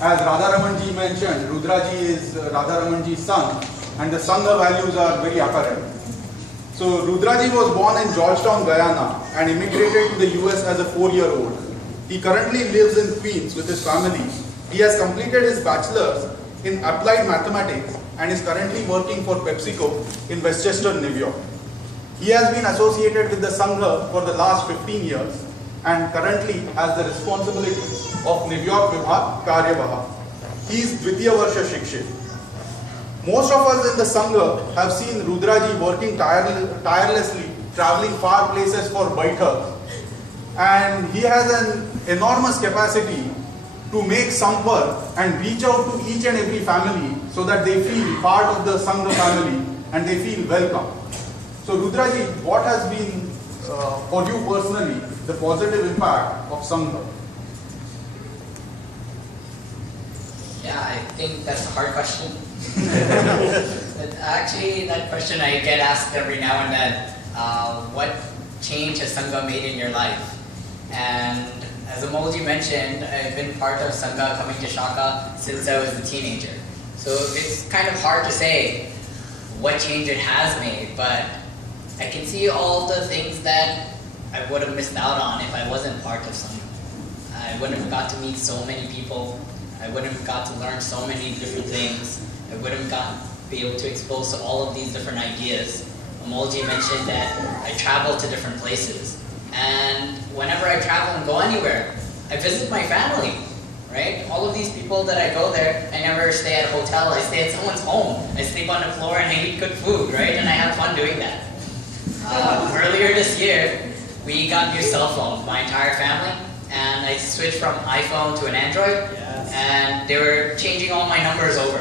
As Radharamanji mentioned, Rudraji is Radharamanji's son, and the Sangha values are very apparent. So Rudraji was born in Georgetown, Guyana, and immigrated to the US as a 4-year-old. He currently lives in Queens with his family. He has completed his bachelor's in applied mathematics and is currently working for PepsiCo in Westchester, New York. He has been associated with the Sangha for the last 15 years and currently has the responsibility of New York Vibhag Karyavaha. He is Dvitiya Varsha Shikshit. Most of us in the Sangha have seen Rudraji working tirelessly, traveling far places for Baithak, and he has an enormous capacity to make sampark and reach out to each and every family so that they feel part of the Sangha family and they feel welcome. So Rudraji, what has been for you personally the positive impact of Sangha? Yeah, I think that's a hard question. But actually, that question I get asked every now and then. What change has Sangha made in your life? And as Amolji mentioned, I've been part of Sangha coming to Shaka since I was a teenager. So it's kind of hard to say what change it has made, but I can see all the things that I would have missed out on if I wasn't part of Sangha. I wouldn't have got to meet so many people. I wouldn't have got to learn so many different things. I wouldn't have be able to expose to all of these different ideas. Amolji mentioned that I travel to different places. And whenever I travel and go anywhere, I visit my family, right? All of these people that I go there, I never stay at a hotel, I stay at someone's home. I sleep on the floor and I eat good food, right? And I have fun doing that. Earlier this year, we got new cell phones, my entire family, and I switched from iPhone to an Android, and they were changing all my numbers over.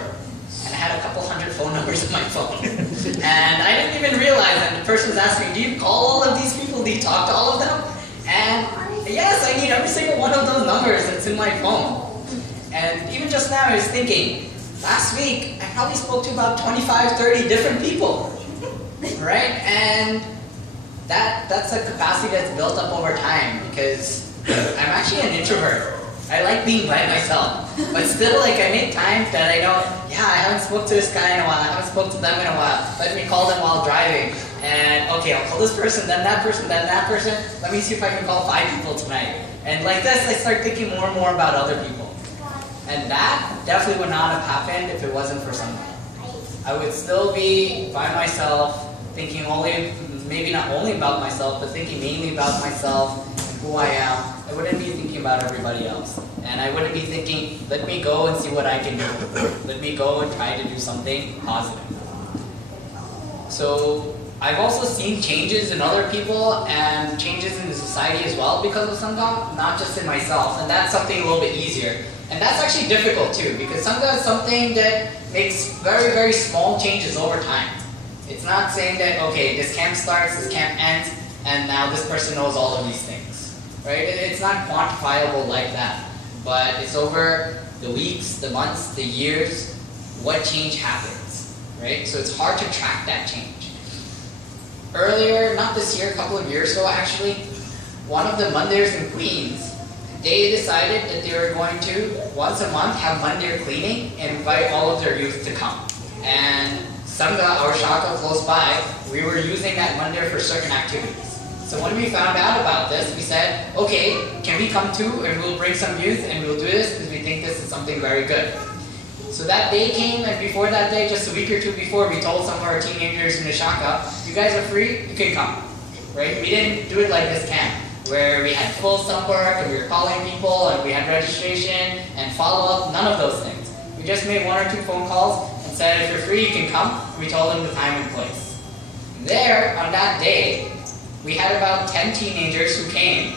And I had a couple hundred phone numbers in my phone. And I didn't even realize, and the person was asking, do you call all of these people? Do you talk to all of them? And yes, I need every single one of those numbers that's in my phone. And even just now I was thinking, last week I probably spoke to about 25, 30 different people. Right? And that's a capacity that's built up over time because I'm actually an introvert. I like being by myself, but still, like, I make time that I know, yeah, I haven't spoke to this guy in a while, I haven't spoke to them in a while, let me call them while driving, and okay, I'll call this person, then that person, then that person, let me see if I can call 5 people tonight. And like this, I start thinking more and more about other people. And that definitely would not have happened if it wasn't for someone. I would still be by myself, thinking only, maybe not only about myself, but thinking mainly about myself, who I am. I wouldn't be thinking about everybody else. And I wouldn't be thinking, let me go and see what I can do. Let me go and try to do something positive. So I've also seen changes in other people and changes in the society as well because of Sangha, not just in myself. And that's something a little bit easier. And that's actually difficult too, because Sangha is something that makes very, very small changes over time. It's not saying that, okay, this camp starts, this camp ends, and now this person knows all of these things. Right? It's not quantifiable like that, but it's over the weeks, the months, the years, what change happens, right? So it's hard to track that change. Earlier, not this year, a couple of years ago actually, one of the mandirs in Queens, they decided that they were going to, once a month, have mandir cleaning and invite all of their youth to come. And Sangha, our shaka close by, we were using that mandir for certain activities. So when we found out about this, we said, okay, can we come too and we'll bring some youth and we'll do this because we think this is something very good. So that day came, and before that day, just a week or two before, we told some of our teenagers in the shaka, you guys are free, you can come. Right? We didn't do it like this camp, where we had full sampark and we were calling people and we had registration and follow-up, none of those things. We just made 1 or 2 phone calls and said, if you're free, you can come. We told them the time and place. There, on that day, we had about 10 teenagers who came,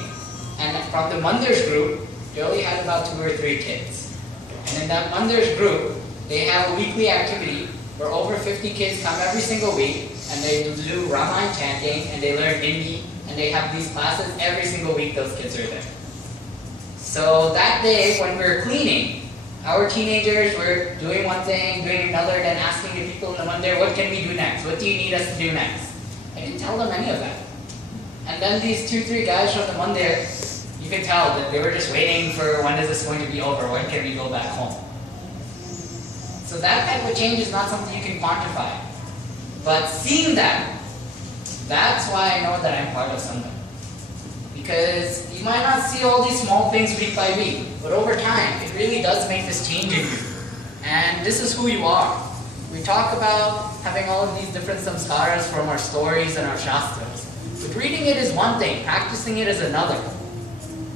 and from the Mandirs group, they only had about 2 or 3 kids. And in that Mandirs group, they have a weekly activity where over 50 kids come every single week, and they do Ramayana chanting, and they learn Hindi, and they have these classes every single week. Those kids are there. So that day, when we were cleaning, our teenagers were doing one thing, doing another, then asking the people in the Mandir, what can we do next? What do you need us to do next? I didn't tell them any of that. And then these 2, 3 guys from the Mandir, you you could tell that they were just waiting for when is this going to be over, when can we go back home. So that type of change is not something you can quantify. But seeing that, that's why I know that I'm part of Sangha. Because you might not see all these small things week by week, but over time, it really does make this change in you. And this is who you are. We talk about having all of these different samskaras from our stories and our shastras. But reading it is one thing, practicing it is another.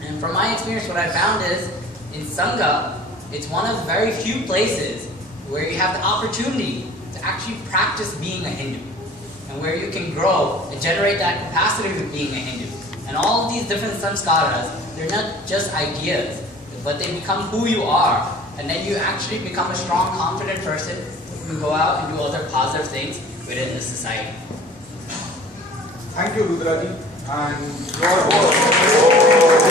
And from my experience, what I found is, in Sangha, it's one of very few places where you have the opportunity to actually practice being a Hindu. And where you can grow and generate that capacity of being a Hindu. And all of these different samskaras, they're not just ideas, but they become who you are. And then you actually become a strong, confident person who can go out and do other positive things within the society. Thank you, Rudraji. And your